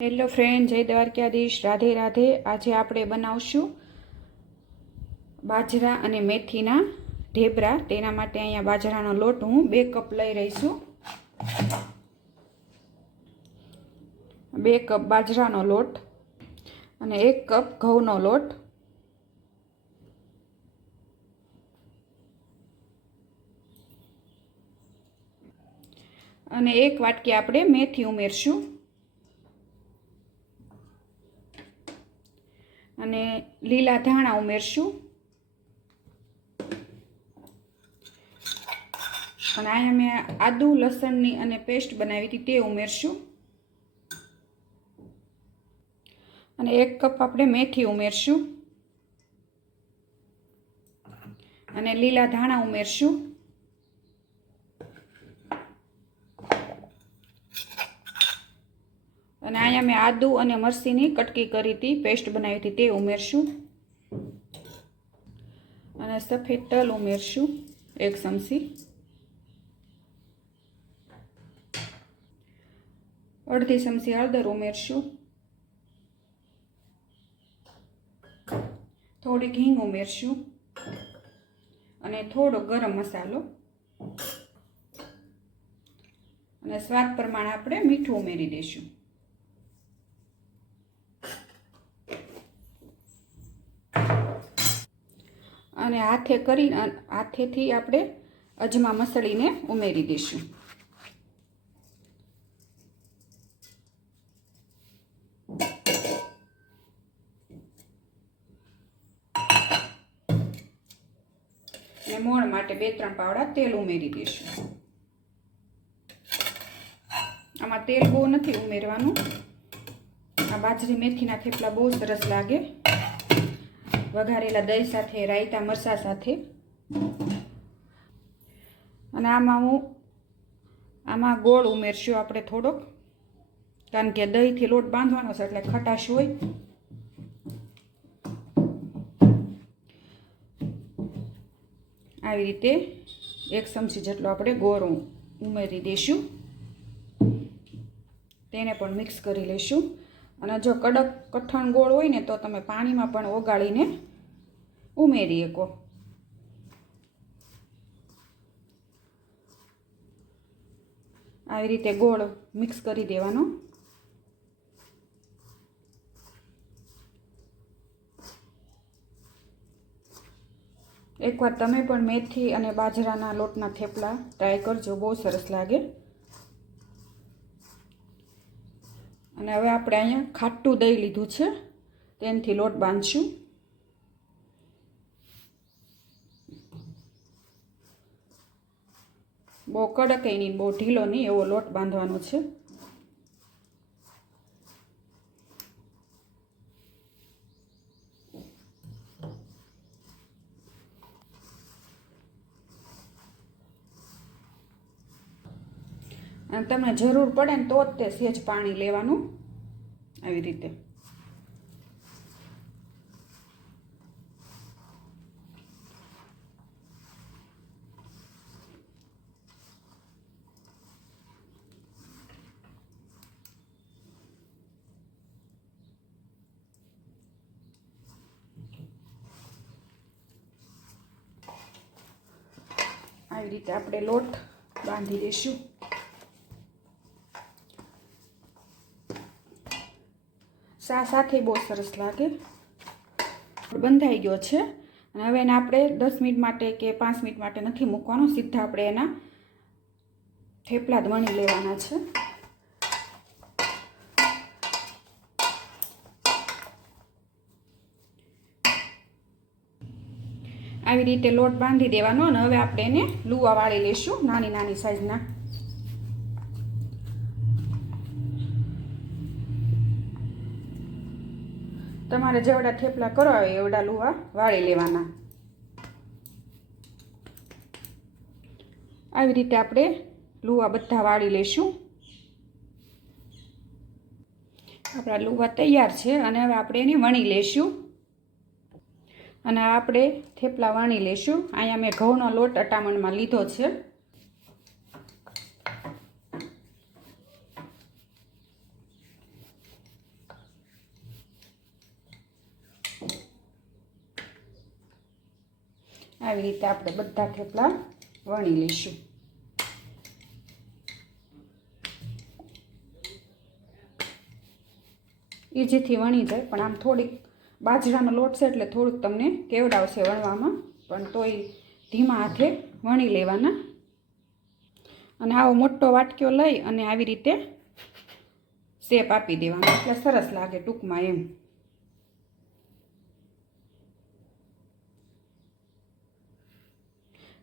Hello friend, જય દ્વારકાધીશ, રાધે રાધે। આજે આપણે બનાવશું બાજરા અને મેથીના ઢેબરા। તેના માટે અહીંયા બાજરાનો લોટ હું 2 કપ લઈ રહી છું। 2 કપ બાજરાનો લોટ અને 1 કપ ઘઉંનો લોટ અને 1 વાટકી આપણે મેથી ઉમેરશું અને લીલા ધાણા ઉમેરશું અને અહીંયા મેં આદુ લસણની અને પેસ્ટ બનાવી હતી તે ઉમેરશું અને 1 કપ આપણે મેથી ઉમેરશું અને લીલા ધાણા ઉમેરશું અને અહીંયા મેં આદુ અને મરચીની કટકી કરી હતી, પેસ્ટ બનાવી હતી તે ઉમેરશું અને સફેદ તલ ઉમેરશું 1 ચમચી, અડધી ચમચી હળદર ઉમેરશું, થોડીક હિંગ ઉમેરશું અને થોડો ગરમ મસાલો અને સ્વાદ પ્રમાણે આપણે મીઠું ઉમેરી દઈશું અને હાથેથી આપણે અજમા મસળીને ઉમેરી દઈશું અને મોણ માટે 2-3 પાવડા તેલ ઉમેરી દઈશું। આમાં તેલ બહુ નથી ઉમેરવાનું। આ બાજરી મેથીના થેપલા બહુ સરસ લાગે વઘારેલા દહીં સાથે, રાયતા મરચાં સાથે। અને આમાં ગોળ ઉમેરશું આપણે થોડોક, કારણ કે દહીંથી લોટ બાંધવાનો છે એટલે ખટાશ હોય। આવી રીતે 1 ચમચી જેટલો આપણે ગોળ ઉમેરી દઈશું, તેને પણ મિક્સ કરી લઈશું। અને જો કડક કઠણ ગોળ હોય ને તો તમે પાણીમાં પણ ઓગાળીને ઉમેરી શકો। આવી રીતે ગોળ મિક્સ કરી દેવાનો। એકવાર તમે પણ મેથી અને બાજરાના લોટના થેપલા ટ્રાય કરજો, બહુ સરસ લાગે। અને હવે આપણે અહીંયા ખાટું દહીં લીધું છે, તેનાથી લોટ બાંધશું। બહુ કડક નહીં, બહુ ઢીલો નહીં, એવો લોટ બાંધવાનો છે। અને તમને જરૂર પડે ને તો જ તે સહેજ પાણી લેવાનું, આવી રીતે। આવી રીતે આપણે લોટ બાંધી દઈશું। ચા સાથે બહુ સરસ લાગે। બંધાઈ ગયો છે અને હવે એને આપણે 10 મિનિટ માટે કે 5 મિનિટ માટે નથી મૂકવાનો, સીધા આપણે એના થેપલા જ વણી લેવાના છે। આવી રીતે લોટ બાંધી દેવાનો અને હવે આપણે એને લુવા વાળી લઈશું, નાની નાની સાઈઝના। તમારે જેવડા થેપલા કરવા હોય એવડા લુવા વાળી લેવાના। આવી રીતે આપણે લુવા બધા વાળી લઈશું। આપણા લુવા તૈયાર છે અને હવે આપણે એને વણી લઈશું અને આપણે થેપલા વણી લઈશું। અહીંયા મેં ઘઉંનો લોટ અટામણમાં લીધો છે। આવી રીતે આપણે બધા થેપલા વણી લઈશું. ઇઝીથી વણી જાય, પણ આમ થોડીક બાજરાનો લોટ છે એટલે થોડુંક તમને કેવડાવશે વણવામાં, પણ તોય ધીમા હાથે વણી લેવાના. અને આવો મોટો વાટક્યો લઈ અને આવી રીતે શેપ આપી દેવાનો, એટલે સરસ લાગે ટૂંકમાં એમ.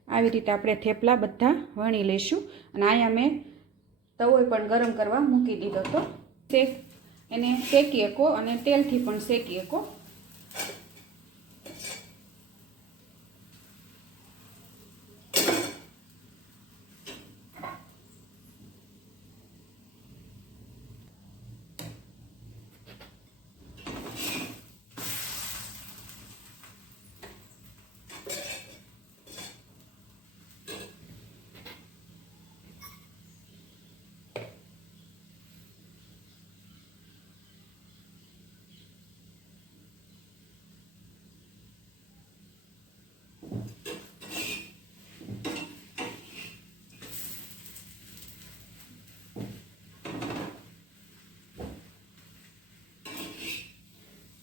આવી રીતે આપણે થેપલા બધા વણી લઈશું. અને અહીંયા મેં તવો પણ ગરમ કરવા મૂકી દીધો હતો. એને શેકી શકો અને તેલથી પણ શેકી શકો.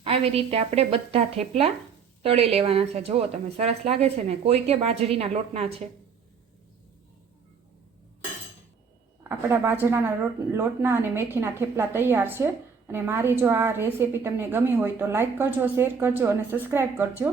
આવી રીતે આપણે બધા થેપલા તળી લેવાના છે. જુઓ તમે, સરસ લાગે છે ને. કોઈ કે બાજરીના લોટના છે. આપણા બાજરાના લોટના અને મેથીના થેપલા તૈયાર છે. અને મારી જો આ રેસીપી તમને ગમી હોય તો લાઈક કરજો, શેર કરજો અને સબસ્ક્રાઈબ કરજો.